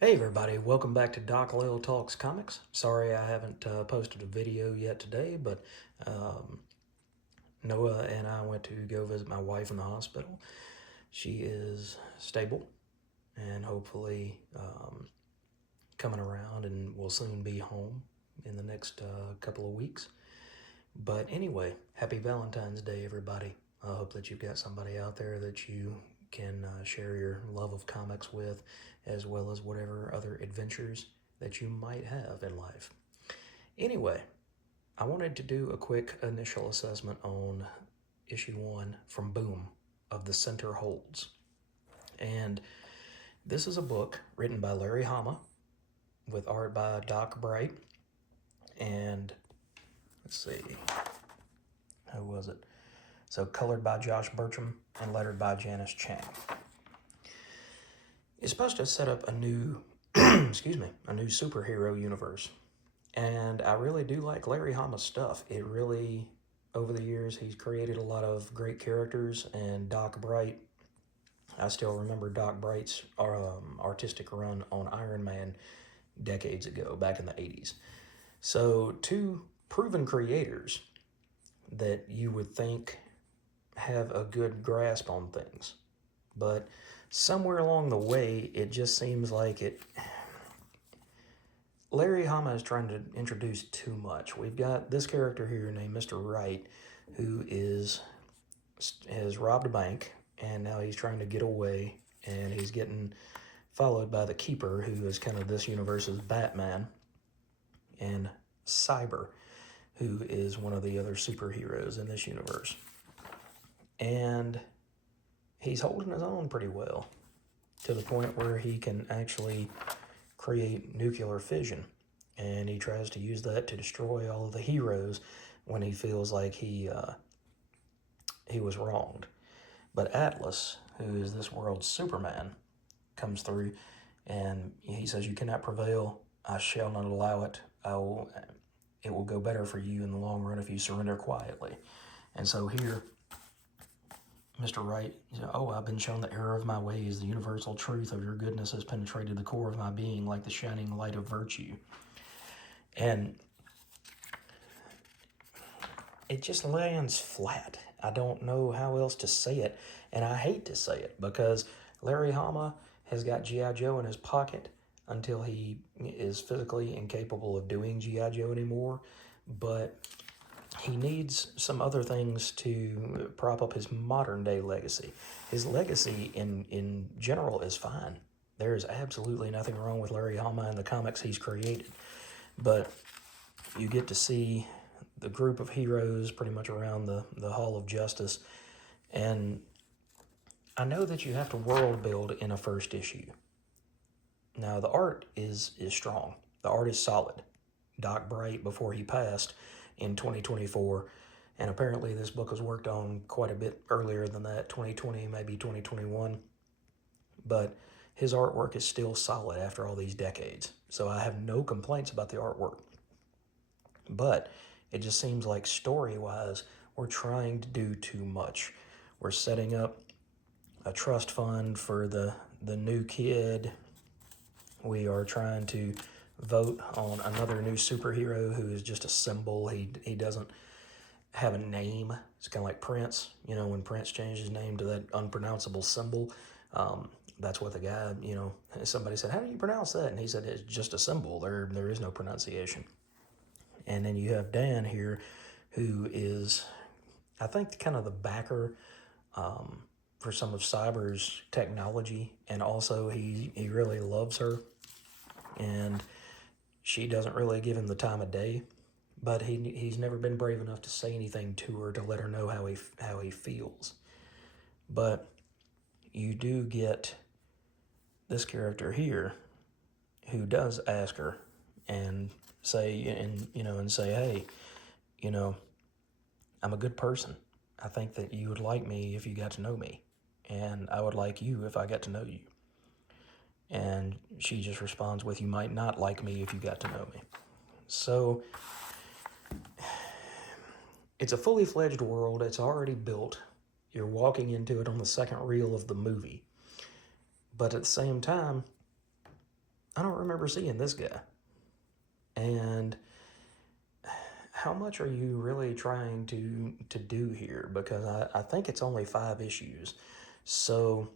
Hey everybody, welcome back to Doc Lil Talks Comics. Sorry I haven't posted a video yet today, but um, Noah and I went to go visit my wife in the hospital. She is stable and hopefully coming around and will soon be home in the next couple of weeks. But anyway, happy Valentine's Day, everybody. I hope that you've got somebody out there that you can share your love of comics with, as well as whatever other adventures that you might have in life. Anyway, I wanted to do a quick initial assessment on issue 1 from Boom of The Center Holds. And this is a book written by Larry Hama with art by Doc Bright. And let's see, who was it? So colored by Josh Bertram and lettered by Janice Chang. It's supposed to set up a new, excuse me, a new superhero universe. And I really do like Larry Hama's stuff. It really, over the years, he's created a lot of great characters. And Doc Bright, I still remember Doc Bright's artistic run on Iron Man decades ago, back in the 80s. So, two proven creators that you would think have a good grasp on things. But somewhere along the way, it just seems like Larry Hama is trying to introduce too much. We've got this character here named Mr. Wright, who has robbed a bank, and now he's trying to get away, and he's getting followed by the Keeper, who is kind of this universe's Batman, and Cyber, who is one of the other superheroes in this universe. And he's holding his own pretty well, to the point where he can actually create nuclear fission. And he tries to use that to destroy all of the heroes when he feels like he was wronged. But Atlas, who is this world's Superman, comes through and he says, "You cannot prevail. I shall not allow it. It will go better for you in the long run if you surrender quietly." And so here, Mr. Wright, "Oh, I've been shown the error of my ways. The universal truth of your goodness has penetrated the core of my being like the shining light of virtue." And it just lands flat. I don't know how else to say it, and I hate to say it because Larry Hama has got G.I. Joe in his pocket until he is physically incapable of doing G.I. Joe anymore, but he needs some other things to prop up his modern day legacy. His legacy in general is fine. There is absolutely nothing wrong with Larry Hama and the comics he's created, but you get to see the group of heroes pretty much around the Hall of Justice. And I know that you have to world build in a first issue. Now, the art is strong. The art is solid. Doc Bright, before he passed in 2024, and apparently this book was worked on quite a bit earlier than that, 2020, maybe 2021. But his artwork is still solid after all these decades. So I have no complaints about the artwork. But it just seems like story-wise, we're trying to do too much. We're setting up a trust fund for the new kid. We are trying to vote on another new superhero who is just a symbol. He doesn't have a name. It's kind of like Prince. You know, when Prince changed his name to that unpronounceable symbol, that's what the guy, somebody said, "How do you pronounce that?" And he said, "It's just a symbol. There is no pronunciation." And then you have Dan here, who is, I think, kind of the backer for some of Cyber's technology. And also, he really loves her. And she doesn't really give him the time of day. But he's never been brave enough to say anything to her to let her know how he feels. But you do get this character here who does ask her and say, "Hey, I'm a good person. I think that you would like me if you got to know me, and I would like you if I got to know you." And she just responds with, "You might not like me if you got to know me." So it's a fully fledged world. It's already built. You're walking into it on the second reel of the movie. But at the same time, I don't remember seeing this guy. And how much are you really trying to do here? Because I think it's only 5 issues. So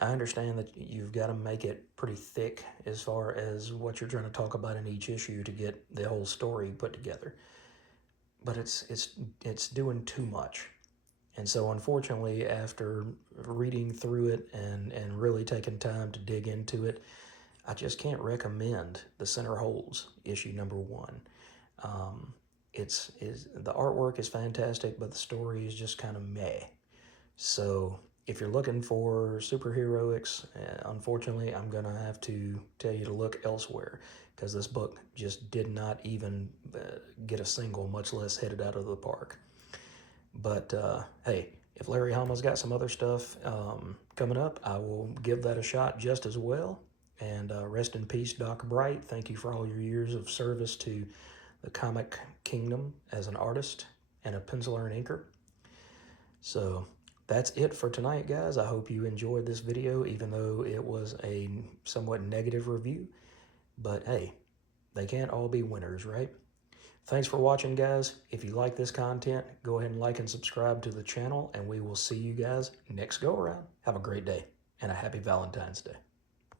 I understand that you've got to make it pretty thick as far as what you're trying to talk about in each issue to get the whole story put together. But it's doing too much. And so unfortunately, after reading through it and really taking time to dig into it, I just can't recommend The Center Holes, issue number 1. The artwork is fantastic, but the story is just kind of meh. So if you're looking for superheroics, unfortunately, I'm going to have to tell you to look elsewhere because this book just did not even get a single, much less hit it out of the park. But hey, if Larry Hama's got some other stuff coming up, I will give that a shot just as well. And rest in peace, Doc Bright. Thank you for all your years of service to the comic kingdom as an artist and a penciler and inker. So that's it for tonight, guys. I hope you enjoyed this video, even though it was a somewhat negative review. But hey, they can't all be winners, right? Thanks for watching, guys. If you like this content, go ahead and like and subscribe to the channel, and we will see you guys next go around. Have a great day and a happy Valentine's Day.